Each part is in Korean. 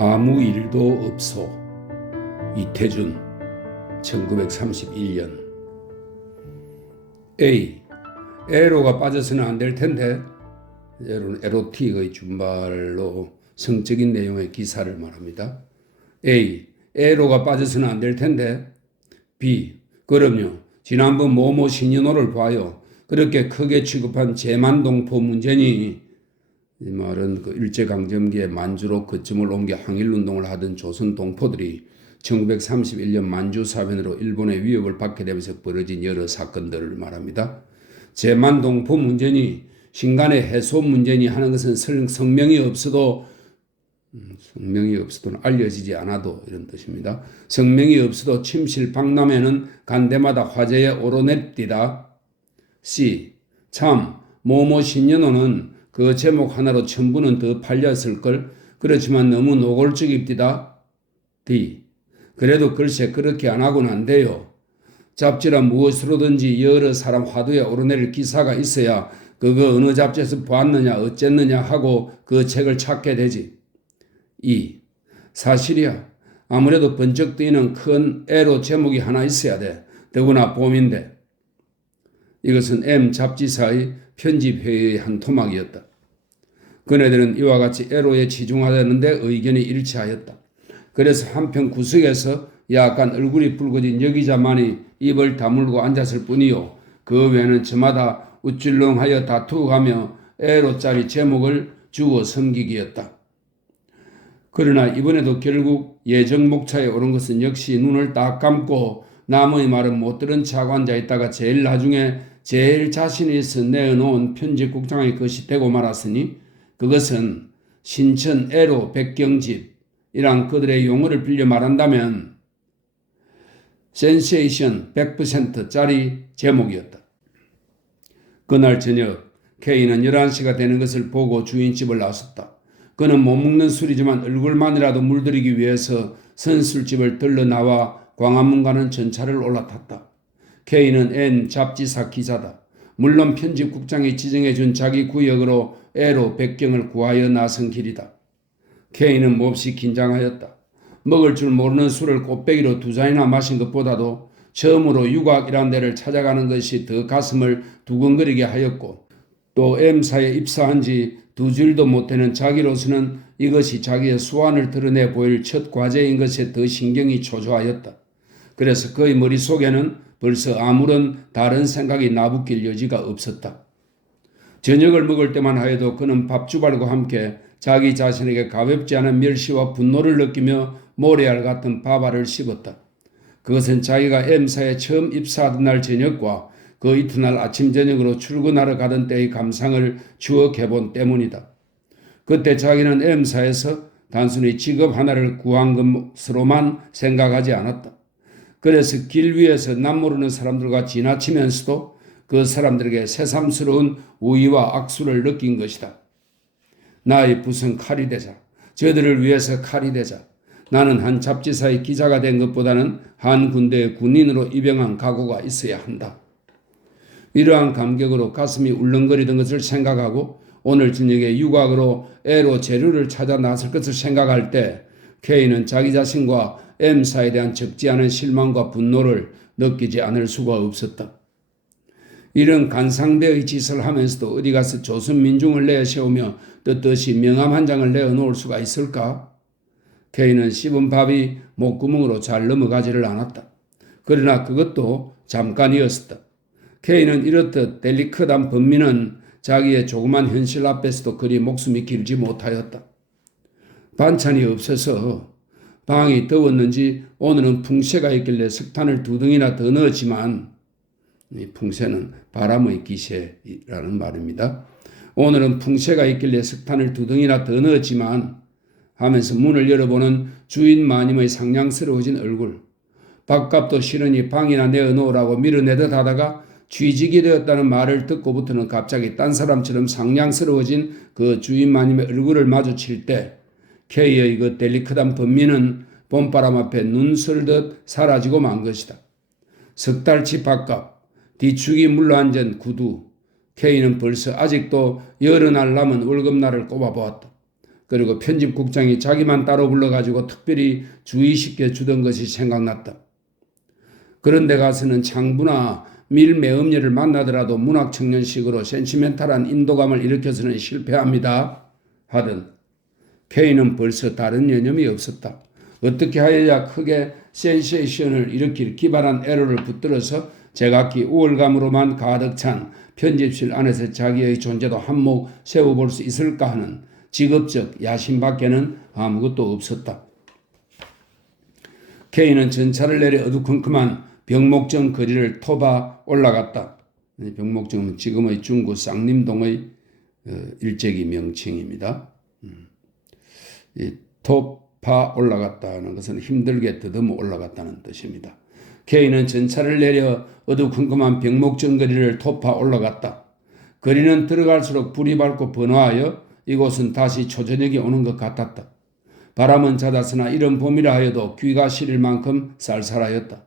아무 일도 없소. 이태준 1931년. A. 에로가 빠져서는 안 될 텐데. 에로는 에로틱의 준말로 성적인 내용의 기사를 말합니다. A. 에로가 빠져서는 안 될 텐데. B. 그럼요. 지난번 모모 신인호를 봐요. 그렇게 크게 취급한 제만동포 문제니, 이 말은 그 일제강점기에 만주로 거점을 옮겨 항일운동을 하던 조선 동포들이 1931년 만주사변으로 일본의 위협을 받게 되면서 벌어진 여러 사건들을 말합니다. 제만동포 문제니 신간의 해소 문제니 하는 것은 성명이 없어도 알려지지 않아도 이런 뜻입니다. 성명이 없어도 침실 박람회는 간데마다 화제에 오르냈디다. C. 참 모모 신년호는 그 제목 하나로 천부는 더 팔렸을걸. 그렇지만 너무 노골적입디다. D. 그래도 글쎄 그렇게 안 하고는 안 돼요. 잡지라 무엇으로든지 여러 사람 화두에 오르내릴 기사가 있어야 그거 어느 잡지에서 보았느냐 어쨌느냐 하고 그 책을 찾게 되지. 2. 사실이야. 아무래도 번쩍 뜨이는 큰 에로 제목이 하나 있어야 돼. 더구나 봄인데. 이것은 M 잡지사의 편집회의의 한 토막이었다. 그네들은 이와 같이 에로에 치중하려는데 의견이 일치하였다. 그래서 한편 구석에서 약간 얼굴이 붉어진 여기자만이 입을 다물고 앉았을 뿐이요. 그 외에는 저마다 우쭐렁하여 다투어가며 에로짜리 제목을 주어 섬기기였다. 그러나 이번에도 결국 예정 목차에 오른 것은 역시 눈을 딱 감고 남의 말은 못 들은 차고 앉아있다가 제일 나중에 제일 자신이 있어 내어놓은 편집국장의 것이 되고 말았으니 그것은 신천 에로 백경집이란 그들의 용어를 빌려 말한다면 센세이션 100%짜리 제목이었다. 그날 저녁 K는 11시가 되는 것을 보고 주인집을 나섰다. 그는 못 먹는 술이지만 얼굴만이라도 물들이기 위해서 선술집을 들러 나와 광화문 가는 전차를 올라탔다. K는 N 잡지사 기자다. 물론 편집국장이 지정해준 자기 구역으로 에로 백경을 구하여 나선 길이다. K는 몹시 긴장하였다. 먹을 줄 모르는 술을 꽃배기로 2잔이나 마신 것보다도 처음으로 유곽이란 데를 찾아가는 것이 더 가슴을 두근거리게 하였고 또 M사에 입사한 지 2주일도 못되는 자기로서는 이것이 자기의 수완을 드러내 보일 첫 과제인 것에 더 신경이 초조하였다. 그래서 그의 머릿속에는 벌써 아무런 다른 생각이 나붙길 여지가 없었다. 저녁을 먹을 때만 하여도 그는 밥주발과 함께 자기 자신에게 가볍지 않은 멸시와 분노를 느끼며 모래알 같은 밥알을 씹었다. 그것은 자기가 M사에 처음 입사하던 날 저녁과 그 이튿날 아침 저녁으로 출근하러 가던 때의 감상을 추억해본 때문이다. 그때 자기는 M사에서 단순히 직업 하나를 구한 것으로만 생각하지 않았다. 그래서 길 위에서 남모르는 사람들과 지나치면서도 그 사람들에게 새삼스러운 우위와 악수를 느낀 것이다. 나의 붓은 칼이 되자. 저들을 위해서 칼이 되자. 나는 한 잡지사의 기자가 된 것보다는 한 군대의 군인으로 입영한 각오가 있어야 한다. 이러한 감격으로 가슴이 울렁거리던 것을 생각하고 오늘 저녁에 유곽으로 에로 재료를 찾아 나설 것을 생각할 때 K는 자기 자신과 M사에 대한 적지 않은 실망과 분노를 느끼지 않을 수가 없었다. 이런 간상배의 짓을 하면서도 어디 가서 조선민중을 내세우며 떳떳이 명함 한 장을 내어놓을 수가 있을까? K는 씹은 밥이 목구멍으로 잘 넘어가지를 않았다. 그러나 그것도 잠깐이었다. K는 이렇듯 델리크한 범민은 자기의 조그만 현실 앞에서도 그리 목숨이 길지 못하였다. 반찬이 없어서 방이 더웠는지 오늘은 풍새가 있길래 석탄을 2등이나 더 넣었지만 이 풍새는 바람의 기세라는 말입니다. 오늘은 풍새가 있길래 석탄을 2등이나 더 넣었지만 하면서 문을 열어보는 주인 마님의 상냥스러워진 얼굴. 밥값도 싫으니 방이나 내어놓으라고 밀어내듯 하다가 취직이 되었다는 말을 듣고부터는 갑자기 딴 사람처럼 상냥스러워진 그 주인 마님의 얼굴을 마주칠 때 K의 그 델리크한 범민은 봄바람 앞에 눈 설듯 사라지고 만 것이다. 석 달치 밥값, 뒤축이 물러앉은 구두, K는 벌써 아직도 여러 날 남은 월급날을 꼽아보았다. 그리고 편집국장이 자기만 따로 불러가지고 특별히 주의시켜 주던 것이 생각났다. 그런데 가서는 창부나 밀매음녀를 만나더라도 문학청년식으로 센티멘탈한 인도감을 일으켜서는 실패합니다. 하던 K는 벌써 다른 여념이 없었다. 어떻게 하여야 크게 센세이션을 일으킬 기발한 애로를 붙들어서 제각기 우월감으로만 가득 찬 편집실 안에서 자기의 존재도 한몫 세워볼 수 있을까 하는 직업적 야심밖에는 아무것도 없었다. K는 전차를 내려 어두컴컴한 병목정 거리를 토바 올라갔다. 병목정은 지금의 중구 쌍림동의 일제기 명칭입니다. 토파 올라갔다는 것은 힘들게 더듬어 올라갔다는 뜻입니다. K는 전차를 내려 어두컴컴한 병목정 거리를 토파 올라갔다. 거리는 들어갈수록 불이 밝고 번화하여 이곳은 다시 초저녁이 오는 것 같았다. 바람은 잦았으나 이런 봄이라 하여도 귀가 시릴 만큼 쌀쌀하였다.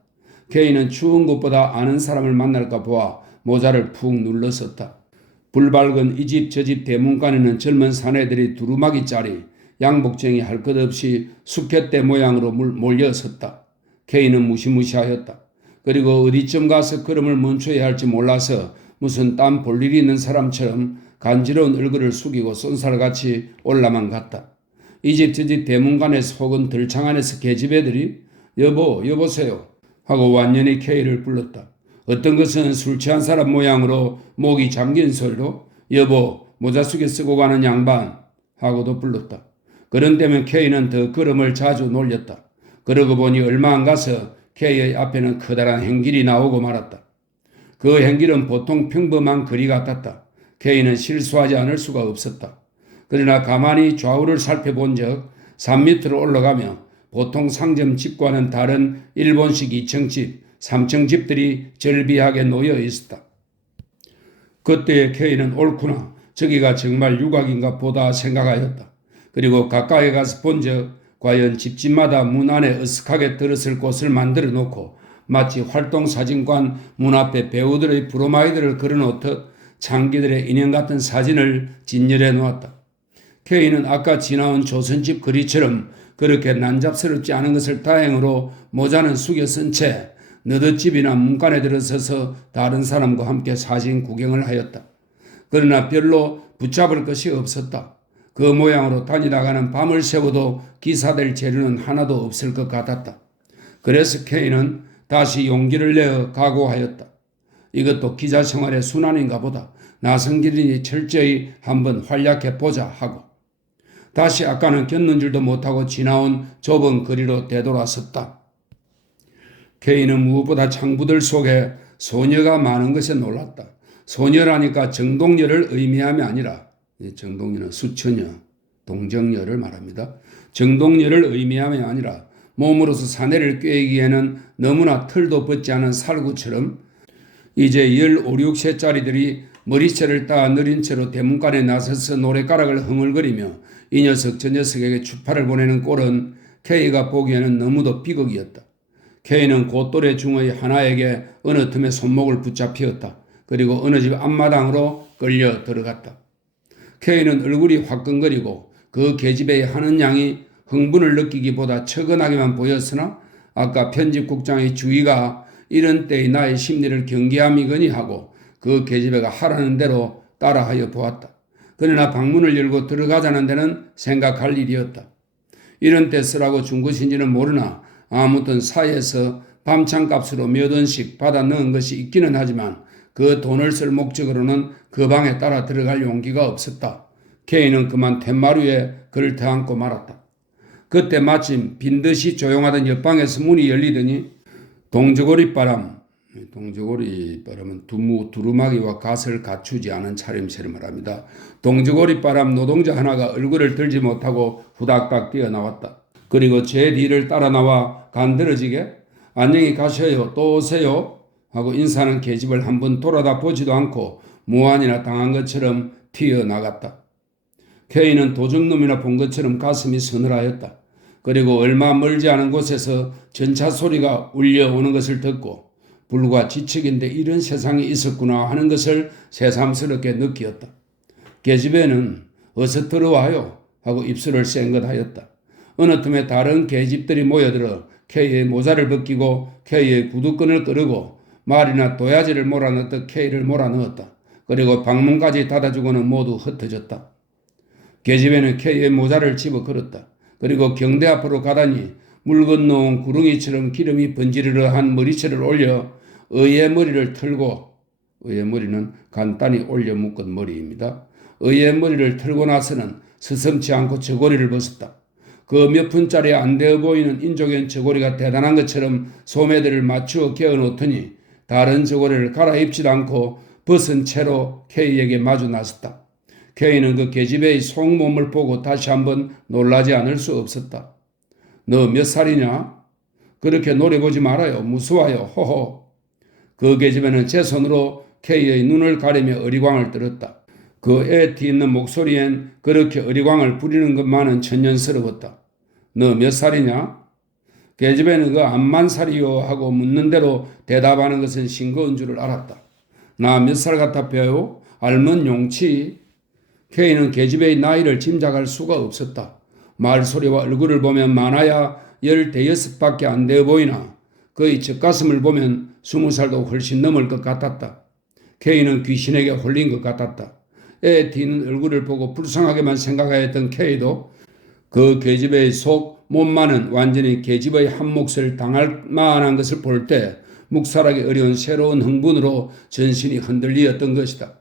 K는 추운 것보다 아는 사람을 만날까 보아 모자를 푹 눌렀었다. 불밝은 이 집 저 집 대문간에는 젊은 사내들이 두루마기 짜리 양복쟁이 할 것 없이 숙회대 모양으로 몰려섰다. K는 무시무시하였다. 그리고 어디쯤 가서 걸음을 멈춰야 할지 몰라서 무슨 땀 볼 일이 있는 사람처럼 간지러운 얼굴을 숙이고 쏜살같이 올라만 갔다. 이 집 저 집 대문간에 속은 들창 안에서 계집애들이 여보세요 하고 완전히 K를 불렀다. 어떤 것은 술 취한 사람 모양으로 목이 잠긴 소리로 여보 모자 속에 쓰고 가는 양반 하고도 불렀다. 그런 때면 K는 더 걸음을 자주 놀렸다. 그러고 보니 얼마 안 가서 K의 앞에는 커다란 행길이 나오고 말았다. 그 행길은 보통 평범한 거리 같았다. K는 실수하지 않을 수가 없었다. 그러나 가만히 좌우를 살펴본 적 산 밑으로 올라가며 보통 상점 집과는 다른 일본식 2층집, 3층 집들이 절비하게 놓여 있었다. 그때의 K는 옳구나. 저기가 정말 유곽인가 보다 생각하였다. 그리고 가까이 가서 본 적 과연 집집마다 문 안에 으슥하게 들었을 곳을 만들어 놓고 마치 활동사진관 문 앞에 배우들의 브로마이드를 걸어놓듯 장기들의 인형 같은 사진을 진열해 놓았다. K는 아까 지나온 조선집 거리처럼 그렇게 난잡스럽지 않은 것을 다행으로 모자는 숙여 쓴 채 너댓집이나 문간에 들어서서 다른 사람과 함께 사진 구경을 하였다. 그러나 별로 붙잡을 것이 없었다. 그 모양으로 다니다가는 밤을 새워도 기사될 재료는 하나도 없을 것 같았다. 그래서 K는 다시 용기를 내어 각오하였다. 이것도 기자 생활의 순환인가 보다. 나성길이니 철저히 한번 활약해 보자 하고 다시 아까는 겼는 줄도 못하고 지나온 좁은 거리로 되돌아섰다. K는 무엇보다 창부들 속에 소녀가 많은 것에 놀랐다. 소녀라니까 정동녀를 의미함이 아니라 정동녀는 수처녀, 동정녀를 말합니다. 정동녀를 의미함이 아니라 몸으로서 사내를 꿰기에는 너무나 털도 벗지 않은 살구처럼 이제 15, 16세짜리들이 머리채를 따 느린 채로 대문간에 나서서 노래가락을 흥얼거리며 이 녀석 저 녀석에게 추파를 보내는 꼴은 K가 보기에는 너무도 비극이었다. K는 곧또래 중의 하나에게 어느 틈에 손목을 붙잡히었다. 그리고 어느 집 앞마당으로 끌려 들어갔다. K는 얼굴이 화끈거리고 그 계집애의 하는 양이 흥분을 느끼기보다 처근하게만 보였으나 아까 편집국장의 주의가 이런 때의 나의 심리를 경계함이거니 하고 그 계집애가 하라는 대로 따라하여 보았다. 그러나 방문을 열고 들어가자는 데는 생각할 일이었다. 이런 때 쓰라고 준 것인지는 모르나 아무튼 사이에서 밤창값으로 몇 원씩 받아 넣은 것이 있기는 하지만 그 돈을 쓸 목적으로는 그 방에 따라 들어갈 용기가 없었다. K는 그만 텐마루에 그를 더안고 말았다. 그때 마침 빈듯이 조용하던 옆방에서 문이 열리더니 동저고리바람은 두루마기와 갓을 갖추지 않은 차림새를 말합니다. 동저고리바람 노동자 하나가 얼굴을 들지 못하고 후닥닥 뛰어나왔다. 그리고 제 뒤를 따라 나와 간드러지게 안녕히 가셔요 또 오세요 하고 인사하는 계집을 한번 돌아다 보지도 않고 무한이나 당한 것처럼 튀어나갔다. K는 도둑놈이나 본 것처럼 가슴이 서늘하였다. 그리고 얼마 멀지 않은 곳에서 전차 소리가 울려오는 것을 듣고 불과 지척인데 이런 세상이 있었구나 하는 것을 새삼스럽게 느끼었다. 계집애는 어서 들어와요. 하고 입술을 쌩긋하였다. 어느 틈에 다른 계집들이 모여들어 K의 모자를 벗기고 K의 구두끈을 끄르고 말이나 도야지를 몰아넣듯 K를 몰아넣었다. 그리고 방문까지 닫아주고는 모두 흩어졌다. 계집애는 K의 모자를 집어 걸었다. 그리고 경대 앞으로 가다니 물 건너온 구릉이처럼 기름이 번지르르한 머리채를 올려 의의 머리를 털고, 의의 머리는 간단히 올려 묶은 머리입니다. 의의 머리를 털고 나서는 서슴지 않고 저고리를 벗었다. 그 몇 푼짜리 안 되어 보이는 인조견 저고리가 대단한 것처럼 소매들을 맞추어 개어 놓더니 다른 저고리를 갈아입지도 않고 벗은 채로 K에게 마주 나섰다. K는 그 계집애의 속몸을 보고 다시 한번 놀라지 않을 수 없었다. 너 몇 살이냐? 그렇게 노려보지 말아요. 무서워요. 호호. 그 계집애는 제 손으로 K의 눈을 가리며 어리광을 떨었다. 그 애티 있는 목소리엔 그렇게 어리광을 부리는 것만은 천연스러웠다. 너 몇 살이냐? 계집애는 그 암만 살이요 하고 묻는 대로 대답하는 것은 싱거운 줄을 알았다. 나 몇 살 같아 벼요? 알면 용치. K는 계집애의 나이를 짐작할 수가 없었다. 말소리와 얼굴을 보면 많아야 15밖에 안 되어 보이나 그의 젖가슴을 보면 20살도 훨씬 넘을 것 같았다. K는 귀신에게 홀린 것 같았다. 애 뒤는 얼굴을 보고 불쌍하게만 생각하였던 K도 그 계집애의 속 몸만은 완전히 계집의 한 몫을 당할 만한 것을 볼 때 묵살하기 어려운 새로운 흥분으로 전신이 흔들리었던 것이다.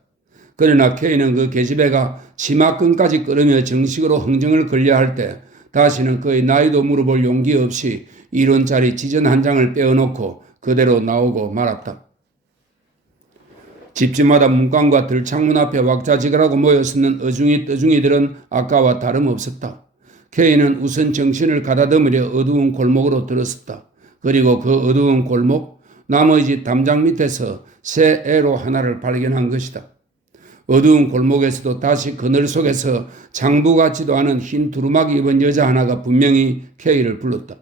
그러나 K는 그 계집애가 치마끈까지 끌으며 정식으로 흥정을 걸려 할 때 다시는 그의 나이도 물어볼 용기 없이 1원짜리 지전 한 장을 빼어놓고 그대로 나오고 말았다. 집집마다 문간과 들창문 앞에 왁자지껄하고 모여서는 어중이 떠중이들은 아까와 다름없었다. K는 우선 정신을 가다듬으려 어두운 골목으로 들었었다. 그리고 그 어두운 골목, 나머지 집 담장 밑에서 새 애로 하나를 발견한 것이다. 어두운 골목에서도 다시 그늘 속에서 장부 같지도 않은 흰 두루마기 입은 여자 하나가 분명히 K를 불렀다.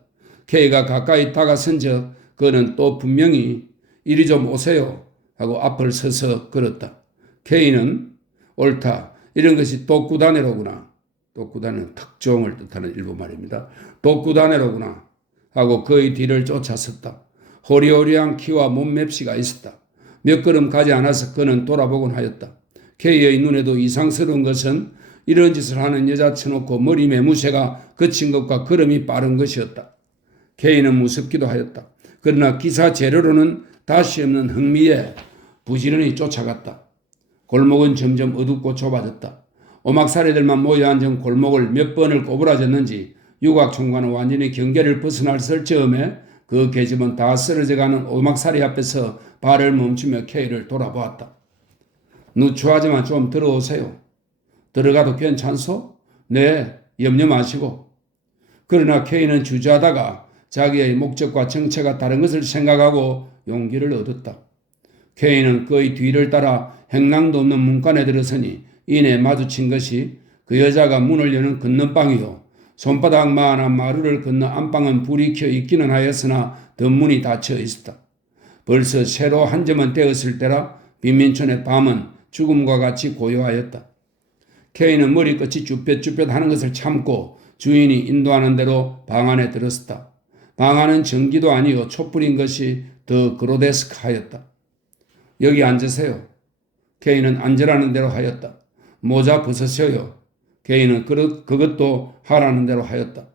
K가 가까이 다가선적 그는 또 분명히 이리 좀 오세요 하고 앞을 서서 걸었다. K는 옳다. 이런 것이 독구다네로구나. 독구다는 특종을 뜻하는 일본말입니다. 독구다네로구나 하고 그의 뒤를 쫓아섰다. 호리호리한 키와 몸맵시가 있었다. 몇 걸음 가지 않아서 그는 돌아보곤 하였다. K의 눈에도 이상스러운 것은 이런 짓을 하는 여자 쳐놓고 머리 매무새가 거친 것과 걸음이 빠른 것이었다. K는 무섭기도 하였다. 그러나 기사 재료로는 다시 없는 흥미에 부지런히 쫓아갔다. 골목은 점점 어둡고 좁아졌다. 오막살이들만 모여 앉은 골목을 몇 번을 꼬부라졌는지 육악총과는 완전히 경계를 벗어날 설즈음에 그 계집은 다 쓰러져가는 오막살이 앞에서 발을 멈추며 K를 돌아보았다. 누추하지만 좀 들어오세요. 들어가도 괜찮소? 네, 염려 마시고. 그러나 K는 주저하다가 자기의 목적과 정체가 다른 것을 생각하고 용기를 얻었다. K는 그의 뒤를 따라 행랑도 없는 문간에 들어서니 이내 마주친 것이 그 여자가 문을 여는 건넌방이요. 손바닥만한 마루를 건너 안방은 불이 켜 있기는 하였으나 덧문이 닫혀 있었다. 벌써 새로 한 점은 되었을 때라 빈민촌의 밤은 죽음과 같이 고요하였다. K는 머리끝이 쭈뼛쭈뼛 하는 것을 참고 주인이 인도하는 대로 방 안에 들었다. 방 안은 전기도 아니요 촛불인 것이 더 그로데스크하였다. 여기 앉으세요. K는 앉으라는 대로 하였다. 모자 벗으셔요. K는 그것도 하라는 대로 하였다.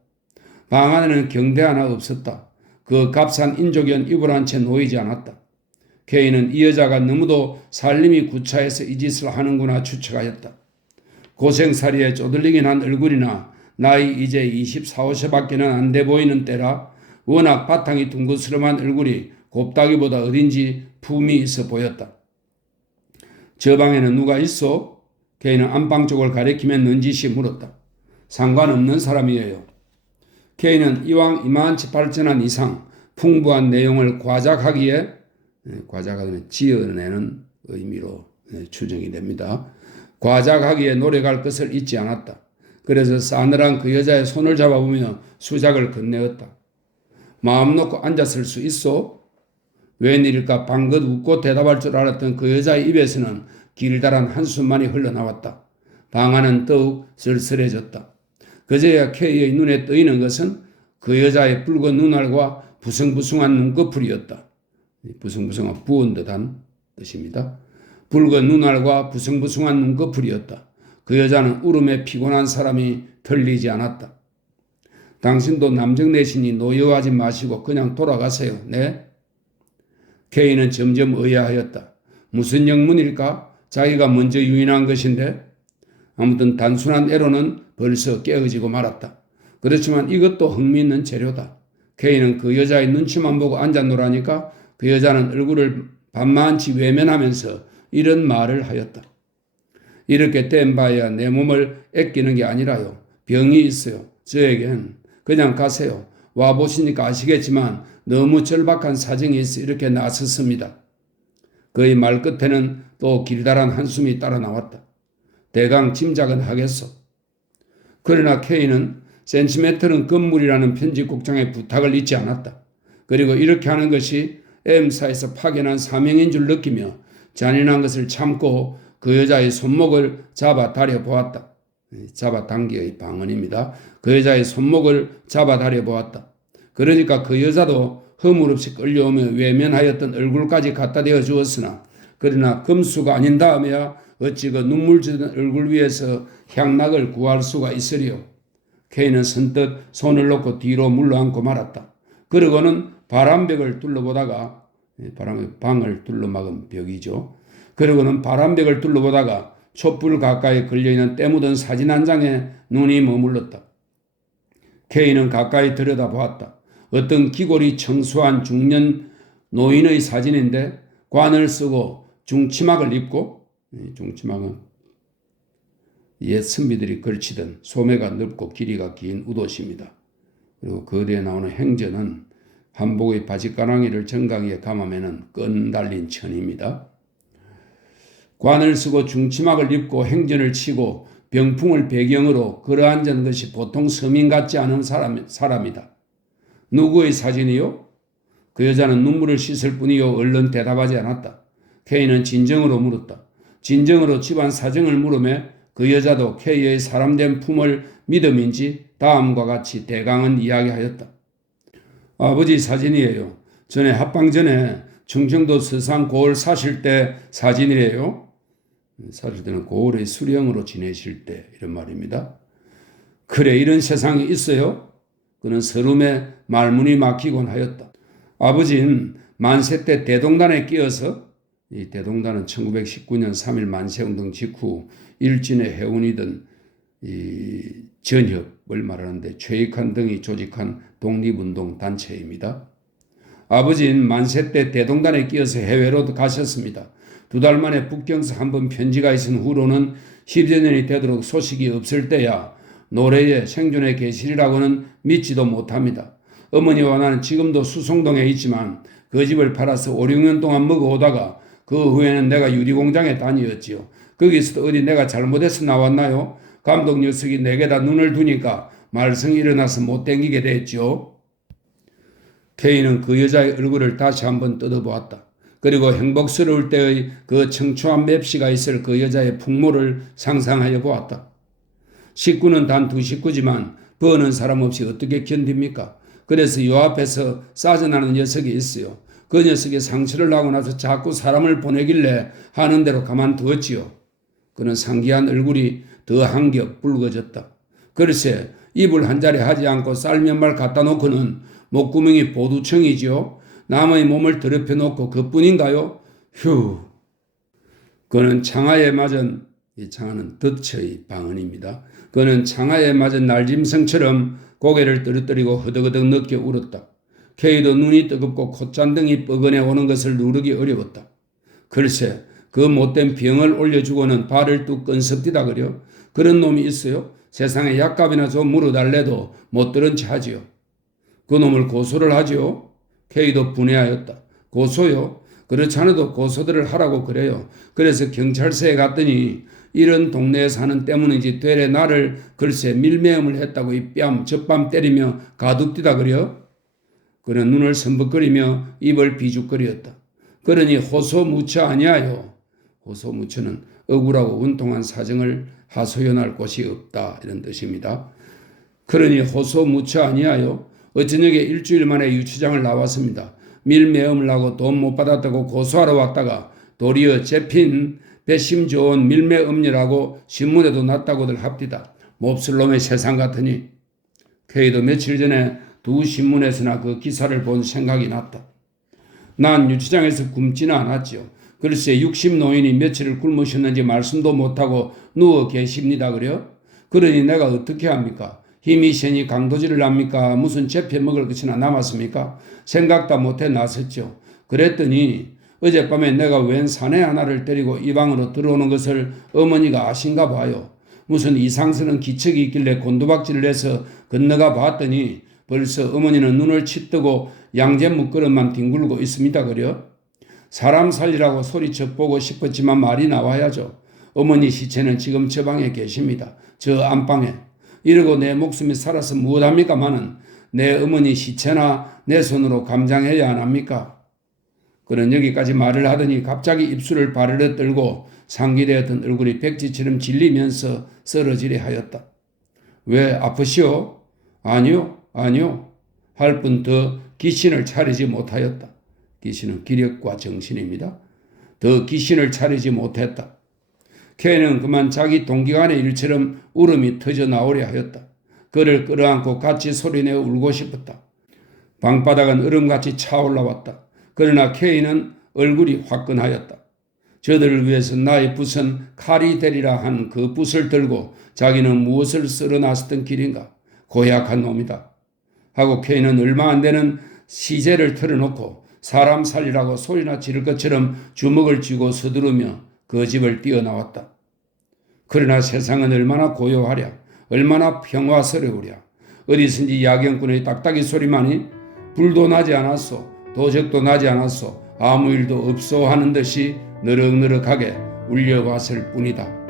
방 안에는 경대 하나 없었다. 그 값싼 인조견 입을 채 놓이지 않았다. K는 이 여자가 너무도 살림이 구차해서 이 짓을 하는구나 추측하였다. 고생살이에 쪼들리긴 한 얼굴이나 나이 이제 24, 5세밖에는 안 돼 보이는 때라 워낙 바탕이 둥그스름한 얼굴이 곱다기보다 어딘지 품이 있어 보였다. 저 방에는 누가 있어? K는 안방 쪽을 가리키며 넌지시 물었다. 상관없는 사람이에요. K는 이왕 이만치 발전한 이상 풍부한 내용을 과작하기에 과작하면 지어내는 의미로 추정이 됩니다. 과작하기에 노력할 것을 잊지 않았다. 그래서 싸늘한 그 여자의 손을 잡아보며 수작을 건네었다. 마음 놓고 앉았을 수 있어? 웬일일까 방긋 웃고 대답할 줄 알았던 그 여자의 입에서는 길다란 한숨만이 흘러나왔다. 방 안은 더욱 쓸쓸해졌다. 그제야 K의 눈에 떠있는 것은 그 여자의 붉은 눈알과 부성부성한 눈꺼풀이었다. 부성부성한 부은 듯한 뜻입니다. 붉은 눈알과 부성부성한 눈꺼풀이었다. 그 여자는 울음에 피곤한 사람이 들리지 않았다. 당신도 남정내시니 노여워하지 마시고 그냥 돌아가세요. 네? K는 점점 의아하였다. 무슨 영문일까? 자기가 먼저 유인한 것인데? 아무튼 단순한 애로는 벌써 깨어지고 말았다. 그렇지만 이것도 흥미있는 재료다. K는 그 여자의 눈치만 보고 앉아노라니까 그 여자는 얼굴을 반만치 외면하면서 이런 말을 하였다. 이렇게 된 바에야 내 몸을 아끼는 게 아니라요. 병이 있어요. 저에겐 그냥 가세요. 와보시니까 아시겠지만 너무 절박한 사정이 있어 이렇게 나섰습니다. 그의 말 끝에는 또 길다란 한숨이 따라 나왔다. 대강 짐작은 하겠소. 그러나 K는 센티메트는 건물이라는 편집국장의 부탁을 잊지 않았다. 그리고 이렇게 하는 것이 M사에서 파견한 사명인 줄 느끼며 잔인한 것을 참고 그 여자의 손목을 잡아다려 보았다. 잡아당기의 방언입니다. 그 여자의 손목을 잡아다려 보았다. 그러니까 그 여자도 허물없이 끌려오며 외면하였던 얼굴까지 갖다 대어 주었으나 그러나 금수가 아닌 다음에야 어찌 그 눈물 젖은 얼굴 위에서 향락을 구할 수가 있으리요. K는 선뜻 손을 놓고 뒤로 물러앉고 말았다. 그러고는 바람벽을 둘러보다가 방을 둘러막은 벽이죠. 그러고는 바람벽을 둘러보다가 촛불 가까이 걸려있는 때 묻은 사진 한 장에 눈이 머물렀다. K는 가까이 들여다보았다. 어떤 기골이 청소한 중년 노인의 사진인데 관을 쓰고 중치막을 입고 중치막은 옛 선비들이 걸치던 소매가 넓고 길이가 긴 웃옷입니다. 그리고 거기에 나오는 행전은 한복의 바지가랑이를 정강이에 감아매는 끈 달린 천입니다. 관을 쓰고 중치막을 입고 행전을 치고 병풍을 배경으로 걸어앉은 것이 보통 서민 같지 않은 사람이다. 누구의 사진이요? 그 여자는 눈물을 씻을 뿐이요 얼른 대답하지 않았다. K는 진정으로 물었다. 진정으로 집안 사정을 물으며 그 여자도 K의 사람된 품을 믿음인지 다음과 같이 대강은 이야기하였다. 아버지 사진이에요. 전에 합방 전에 충청도 서산 고을 사실 때 사진이래요. 사실 때는 고을의 수령으로 지내실 때 이런 말입니다. 그래 이런 세상이 있어요? 그는 서름에 말문이 막히곤 하였다. 아버지는 만세 때 대동단에 끼어서 이 대동단은 1919년 3.1 만세운동 직후 일진의 해운이던 이 전협을 말하는데 최익환 등이 조직한 독립운동 단체입니다. 아버지는 만세 때 대동단에 끼어서 해외로 가셨습니다. 2달 만에 북경서 한번 편지가 있은 후로는 10여 년이 되도록 소식이 없을 때야 노래에 생존에 계시리라고는 믿지도 못합니다. 어머니와 나는 지금도 수송동에 있지만 그 집을 팔아서 5, 6년 동안 먹어오다가 그 후에는 내가 유리공장에 다녔지요. 거기서도 어디 내가 잘못해서 나왔나요? 감독 녀석이 내게다 눈을 두니까 말썽이 일어나서 못 댕기게 됐죠. K는 그 여자의 얼굴을 다시 한번 뜯어보았다. 그리고 행복스러울 때의 그 청초한 맵시가 있을 그 여자의 풍모를 상상하여 보았다. 식구는 단 2식구지만 버는 사람 없이 어떻게 견딥니까? 그래서 요 앞에서 싸져나는 녀석이 있어요. 그 녀석이 상처를 하고 나서 자꾸 사람을 보내길래 하는 대로 가만두었지요. 그는 상기한 얼굴이 더 한 겹 붉어졌다. 글쎄 이불 한 자리 하지 않고 쌀면발 갖다 놓고는 목구멍이 보두청이지요. 남의 몸을 더럽혀 놓고 그뿐인가요? 휴. 그는 창하에 맞은 이 창하는 덫의 방언입니다. 그는 창하에 맞은 날짐승처럼 고개를 떨어뜨리고 허덕허덕 늦게 울었다. K도 눈이 뜨겁고 콧잔등이 뻐근해 오는 것을 누르기 어려웠다. 글쎄 그 못된 병을 올려주고는 발을 뚝 끈섭디다 그려. 그런 놈이 있어요? 세상에 약값이나 좀 물어달래도 못 들은 채 하지요. 그 놈을 고소를 하지요. K도 분해하였다. 고소요? 그렇지 않아도 고소들을 하라고 그래요. 그래서 경찰서에 갔더니 이런 동네에 사는 때문인지 되레 나를 글쎄 밀매음을 했다고 이 뺨 젖밤 때리며 가둡디다 그려. 그는 눈을 선벅거리며 입을 비죽거리었다. 그러니 호소무처 아니하요. 호소무처는 억울하고 운통한 사정을 하소연할 곳이 없다 이런 뜻입니다. 그러니 호소무처 아니하여 어저녁에 일주일 만에 유치장을 나왔습니다. 밀매음을 하고 돈 못 받았다고 고소하러 왔다가 도리어 잡힌 배심 좋은 밀매음녀라고 신문에도 났다고들 합디다. 몹쓸 놈의 세상 같으니. K도 며칠 전에 두 신문에서나 그 기사를 본 생각이 났다. 난 유치장에서 굶지는 않았지요. 글쎄 60노인이 며칠을 굶으셨는지 말씀도 못하고 누워 계십니다. 그래요? 그러니 내가 어떻게 합니까? 힘이 세니 강도질을 합니까? 무슨 제패 먹을 것이나 남았습니까? 생각도 못해 나섰죠. 그랬더니 어젯밤에 내가 웬 사내 하나를 때리고 이 방으로 들어오는 것을 어머니가 아신가 봐요. 무슨 이상스러운 기척이 있길래 곤두박질을 해서 건너가 봤더니 벌써 어머니는 눈을 치뜨고 양재 묶그릇만 뒹굴고 있습니다. 그려? 사람 살리라고 소리쳐 보고 싶었지만 말이 나와야죠. 어머니 시체는 지금 저 방에 계십니다. 저 안방에. 이러고 내 목숨이 살아서 무엇합니까마는 내 어머니 시체나 내 손으로 감장해야 안 합니까? 그는 여기까지 말을 하더니 갑자기 입술을 바르르 떨고 상기되었던 얼굴이 백지처럼 질리면서 쓰러지려 하였다. 왜 아프시오? 아니요. 할 뿐 더 기신을 차리지 못하였다. 기신은 기력과 정신입니다. 더 기신을 차리지 못했다. K는 그만 자기 동기간의 일처럼 울음이 터져 나오려 하였다. 그를 끌어안고 같이 소리내어 울고 싶었다. 방바닥은 얼음같이 차올라왔다. 그러나 K는 얼굴이 화끈하였다. 저들을 위해서 나의 붓은 칼이 되리라 한 그 붓을 들고 자기는 무엇을 쓸어 나섰던 길인가? 고약한 놈이다. 하고 K는 얼마 안 되는 시제를 털어놓고 사람 살리라고 소리나 지를 것처럼 주먹을 쥐고 서두르며 그 집을 뛰어나왔다. 그러나 세상은 얼마나 고요하랴, 얼마나 평화스러우랴. 어디선지 야경꾼의 딱딱이 소리만이 불도 나지 않았소, 도적도 나지 않았소, 아무 일도 없소 하는 듯이 너럭너럭하게 울려왔을 뿐이다.